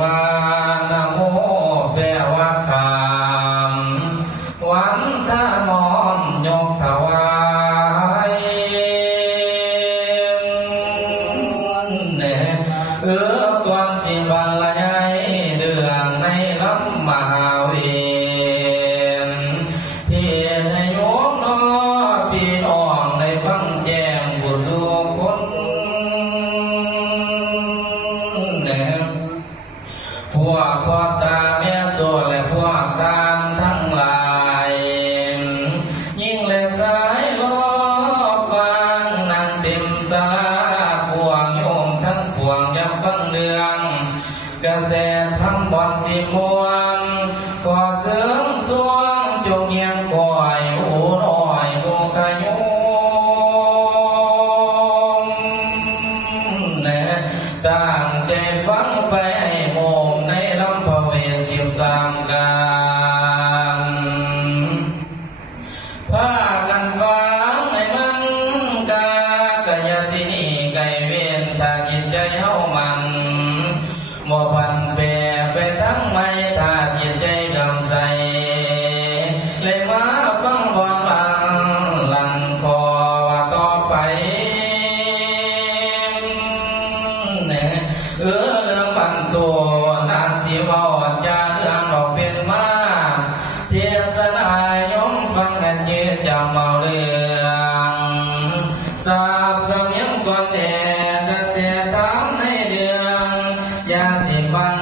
ว่านะโมแปลว่าคำวันทามอนยกถวายก่อนสิบรรยายเรื่องในลำมหาเวรที่ให้โยมน้อพี่น้องได้ฟังแจ้งผู้สู่คนพวกพ่อตาแม่โสดและพวกตามทั้งหลายยิ่งและสายล้อฟังนั่งเต็มสาพวกโยมทั้งพวงอยากฟังเรื่องกระแสทั้งบอนสิมวนขอเสริมสวงจงเงียงก่อยหูน้อยหูขยุมตั้งใจฟังไปให้โมมในลำพระเวทสิบสามการพากันฟังให้มันกากายสินีไก่เวียนถ้าจิตใจเฮามันบ่พันแปรไปทั้งไม่ถ้าจิตใจกำใสเลยมาฟังบอนลังลันคอว่าต่อไปเรื่องบันตัวนานสิเว้าจาเรื่องบอกเป็นมาเทศนายมฟังกันยืนจำเอาเรื่องทราบสำเนียงก่อนแต่กระแสถามในเรื่องอย่าสิฟัง